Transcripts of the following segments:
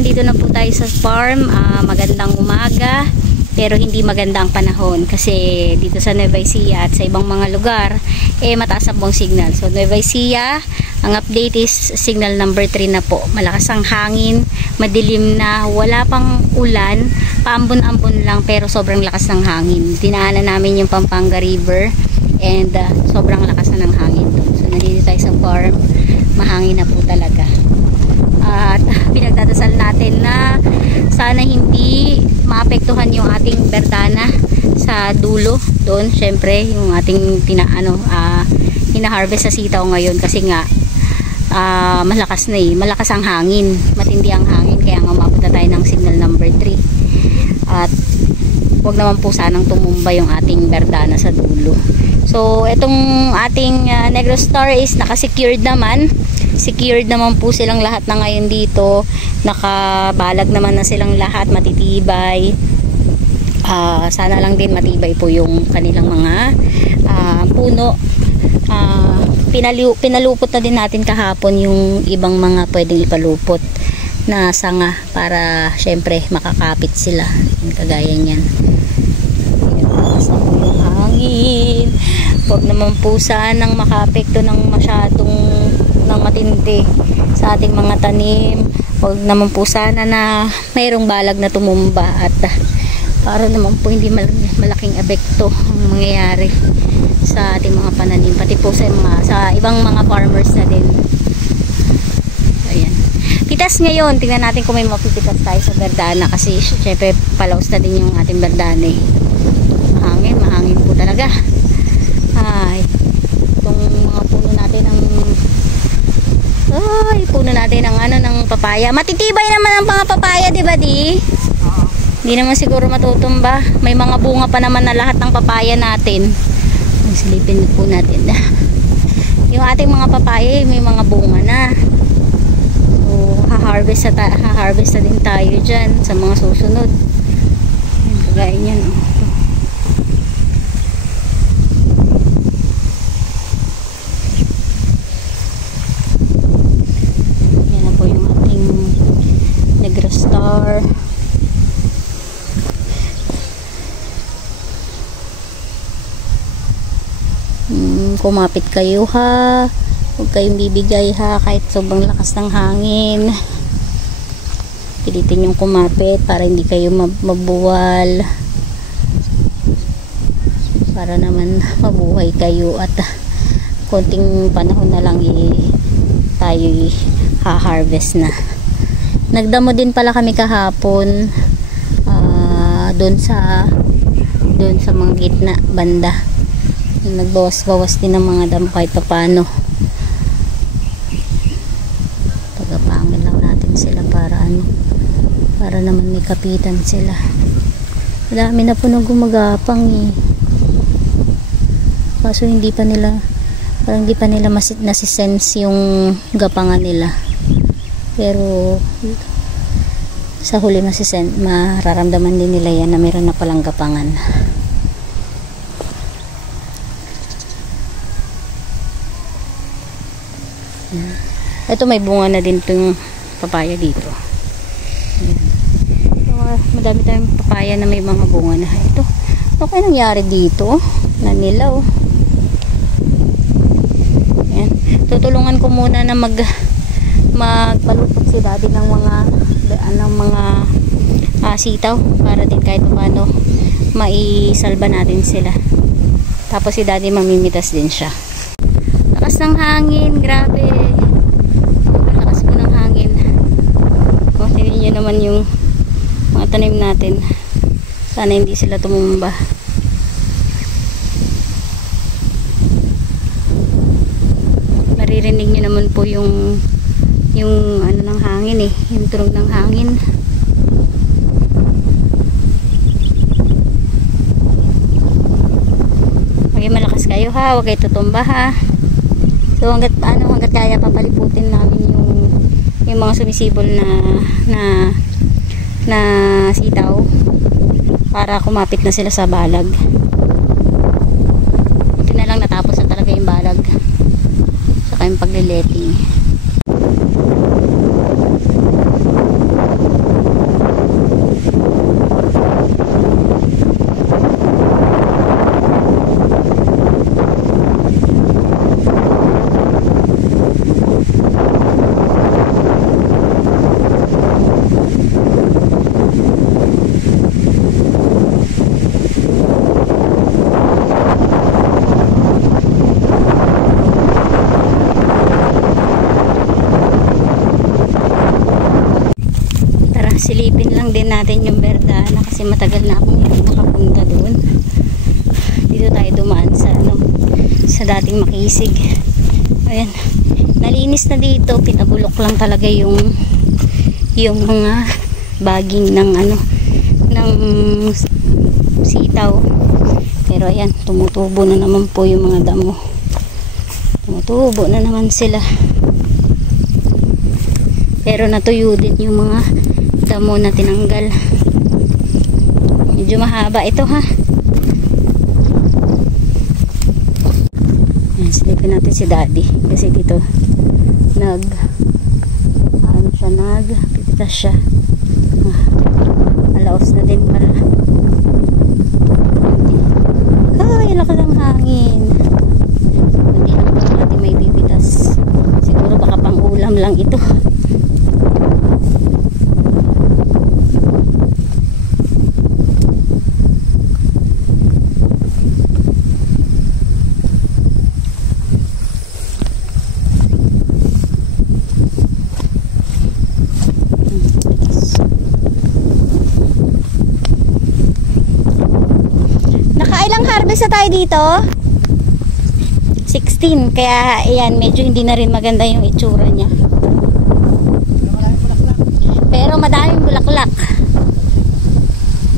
nandito na po tayo sa farm. Magandang umaga, pero hindi maganda ang panahon kasi dito sa Nueva Ecija at sa ibang mga lugar mataas ang pong signal. So Nueva Ecija, ang update is signal number 3 na po. Malakas ang hangin, madilim na, wala pang ulan, paambon-ambon lang pero sobrang lakas ng hangin. Dinaanan namin yung Pampanga River and sobrang lakas na ng hangin doon. So nandito tayo sa farm, mahangin na po talaga. At pinagdadasal natin na sana hindi maapektuhan yung ating berdana sa dulo doon. Syempre yung ating hina-harvest sa sitaw ngayon kasi nga malakas na malakas ang hangin, matindi ang hangin, kaya nga umabot na tayo ng signal number 3. At wag naman po sanang tumumba yung ating berdana sa dulo. So itong ating Negros Star is naka-secured naman. Secured naman po silang lahat na ngayon dito. Nakabalag naman na silang lahat, matitibay. Sana lang din matibay po yung kanilang mga puno. Pinalupot na din natin kahapon yung ibang mga pwedeng ipalupot na sanga para syempre makakapit sila. Kagaya niyan. Basta po yung hangin. Huwag naman po sanang makaapekto ng masyadong matindi sa ating mga tanim. Huwag naman po sana na mayroong balag na tumumba at para naman po hindi malaking epekto ang mangyayari sa ating mga pananim, pati po sa ibang mga farmers na din. Ayan. Pitas ngayon, tingnan natin kung may mapipitas tayo sa berdana kasi syempre palaos na din yung ating berdana mahangin po talaga. Itong mga puno natin ng papaya. Matitibay naman ang mga papaya, di ba di? Hindi naman siguro matutumba. May mga bunga pa naman na lahat ng papaya natin. Silipin po natin. Yung ating mga papaya, may mga bunga na. So, ha-harvest na din tayo dyan sa mga susunod. Kagaya niyan. Star. Kumapit kayo ha, huwag kayong bibigay ha kahit sobrang lakas ng hangin. Pilitin yung kumapit para hindi kayo mabuwal, para naman mabuhay kayo at konting panahon na lang tayo ha-harvest na. Nagdamo din pala kami kahapon doon sa mga gitna banda. Nagbawas-bawas din ng mga damo kahit paano. Tagapangin lang natin sila para naman may kapitan sila. Madami na po nang gumagapang kaso hindi pa nila nasisense yung gapangan nila. Pero sa huli mararamdaman din nila yan na meron na palang gapangan. Ito may bunga na din itong papaya dito. Madami tayong papaya na may mga bunga na. Ito, ano kaya nangyari dito? Nanilaw. Ayan. Tutulungan ko muna na magpalupot si daddy ng mga sitaw para din kahit paano maisalba natin sila. Tapos si daddy mamimitas din siya. Lakas ng hangin, grabe. Lakas po ng hangin. Tingnan nyo naman yung mga tanim natin. Sana hindi sila tumumba. Maririnig nyo naman po yung ano ng hangin yung tunog ng hangin. Maging malakas kayo ha, huwag kayo tutumba ha. So hanggat kaya papaliputin namin yung mga sumisibol na sitaw para kumapit na sila sa balag. Buti na lang natapos na talaga yung balag saka yung paglileting. lang din natin yung Verdana kasi matagal na akong hindi nakapunta doon. Dito tayo dumaan sa sa dating Makisig. Ayan, nalinis na dito, pinabulok lang talaga yung mga baging ng ng sitaw. Pero ayan, tumutubo na naman po yung mga damo. Tumutubo na naman sila. Pero natuyo din yung mga damo na tinanggal. Medyo mahaba ito ha. Ayan, silipin natin si Daddy. Kasi dito nagpipitas siya. Alaos na din pala. Ay, lakas ng hangin. Hindi lang po natin may pipitas. Siguro baka pang ulam lang ito. Harvest na tayo dito 16, kaya ayan, medyo hindi na rin maganda yung itsura niya, pero madaming bulaklak.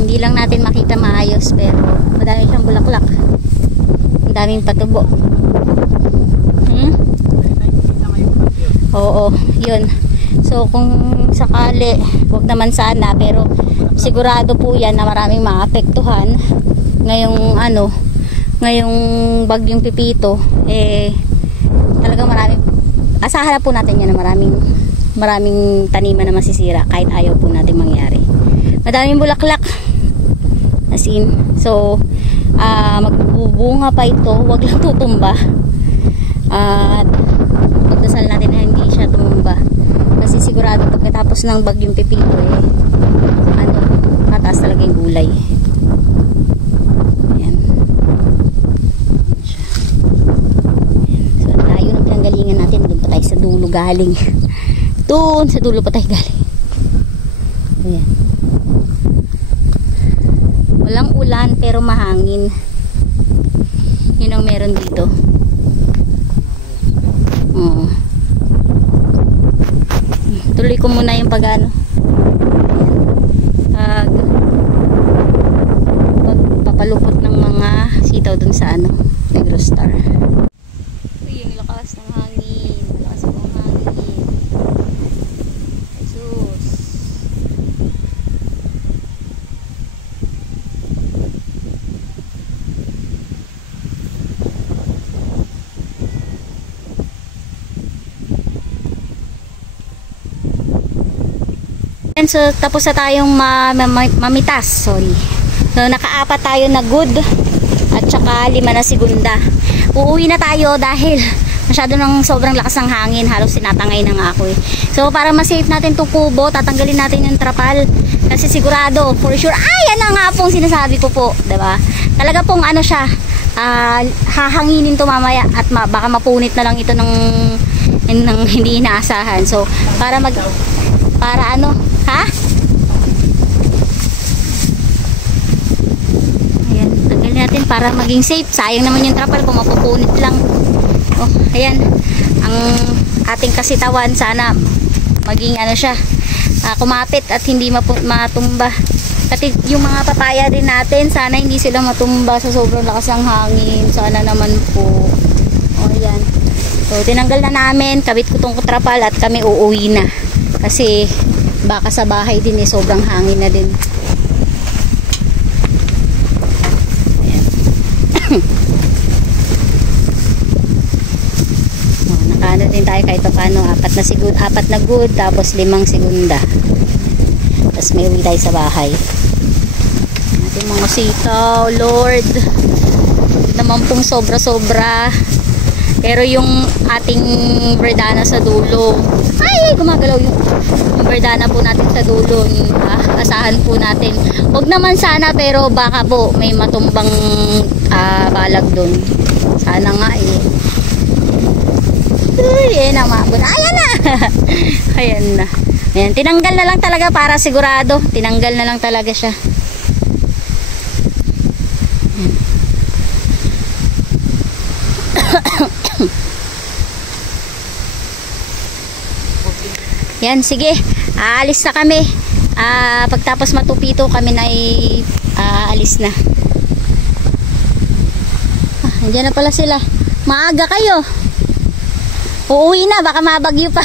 Hindi lang natin makita maayos, pero madami siyang bulaklak, ang daming patubo. Oo, yun. So kung sakali, wag naman sana, pero sigurado po yan na maraming maapektuhan ngayong ngayong bagyong Pipito. Talagang asahan po natin yan na maraming taniman na masisira kahit ayaw po natin mangyari. Madaming bulaklak, as in. So magbubunga pa ito, wag lang tutumba. At pagdasal natin na hindi siya tumumba, kasi sigurado pagkatapos ng bagyong Pipito mataas talaga yung gulay. Sa dulo galing. Doon sa dulo pa tayo galing. Ayan. Walang ulan pero mahangin. Yun ang meron dito. Oo. Tuloy ko muna yung pagpapalupot ng mga sitaw dun sa Negros Star. Uy, yung lakas ng hangin. So tapos na tayong mamitas, sorry. So nakaapat tayo na good at saka 5 na segunda. Uuwi na tayo dahil masyado ng sobrang lakas ng hangin, halos sinatangay na nga ako eh. So para ma-save natin itong kubo, tatanggalin natin yung trapal kasi sigurado, for sure, yan na nga pong sinasabi ko po, diba? Talaga pong siya, hahanginin to mamaya at baka mapunit na lang ito ng hindi inaasahan. So para ayan, tanggalin natin para maging safe. Sayang naman yung trapal kung mapupunit lang. Ayan, ang ating kasitawan sana maging siya, kumapit at hindi matumba. Pati yung mga papaya din natin, sana hindi sila matumba sa sobrang lakas ng hangin. Sana naman po. Ayan. So tinanggal na namin, kabit ko tong trapal at kami uuwi na. Kasi baka sa bahay din sobrang hangin na din. Nakaano din tayo kahit paano, 4 na good tapos 5 segunda. Tapos may uwi tayo sa bahay. Ating mga sitaw, Lord, naman pong sobra-sobra. Pero yung ating Verdana sa dulo, gumagalaw yung Verdana po natin sa dulo, asahan po natin. Huwag naman sana, pero baka po may matumbang balag doon. Sana nga ayan na, ayan na. Ayan na. Ayan, tinanggal na lang talaga para sigurado. Tinanggal na lang talaga siya. Yan, sige. Aalis na kami. Pagtapos matupito kami na aalis na. Andiyan na pala sila. Maaga kayo. Uuwi na, baka mabagyo pa.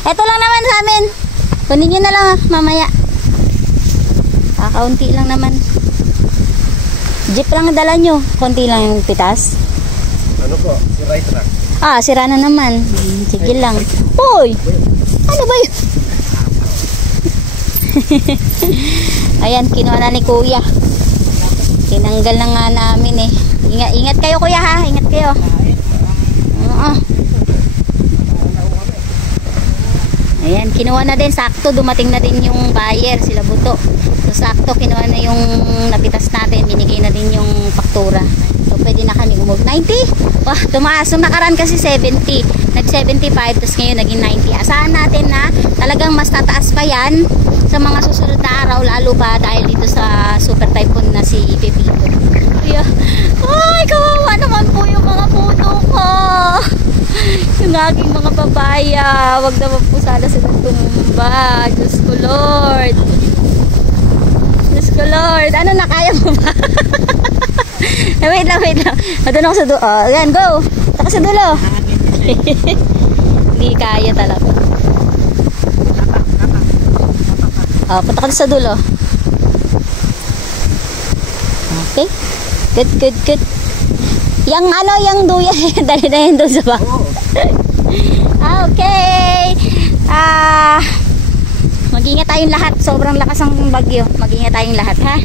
Ito lang naman sa amin. Kunin nyo na lang mamaya. Kaunti lang naman. Jeep lang dala nyo. Konti lang yung pitas. Ano po? Si right track. Sira na naman. Sige lang. Uy! Ano ba yun? Ayan, kinuha na ni kuya. Tinanggal na nga namin eh. Ingat kayo kuya ha. Ingat kayo. Ayan, kinuha na din. Sakto, dumating na din yung buyer. Sila Buto. So sakto, kinuha na yung napitas natin. Binigay na din yung faktura. So pwede na kami umog 90. Wah, tumaas. So nakaraan kasi 70. Nag 75. Tapos ngayon naging 90. Asahan natin na talagang mas tataas pa yan sa mga susunod na araw. Lalo pa dahil dito sa super typhoon na si Pepito. Ay, kawawa naman po yung mga puno ko. Yung aking mga papaya. Wag naman po sana sila tumumba. Diyos ko Lord. Diyos ko Lord. Ano, nakaya mo ba? Wait lang. Doon ako sa dulo. Ayan, go. Taka sa dulo. Hindi kaya talaga. Punta ka sa dulo. Okay. Good. Yang ano, yang duya. Dali na yan doon sa bak. Okay. Mag-ingat tayong lahat. Sobrang lakas ang bagyo. Mag-ingat tayong lahat, ha?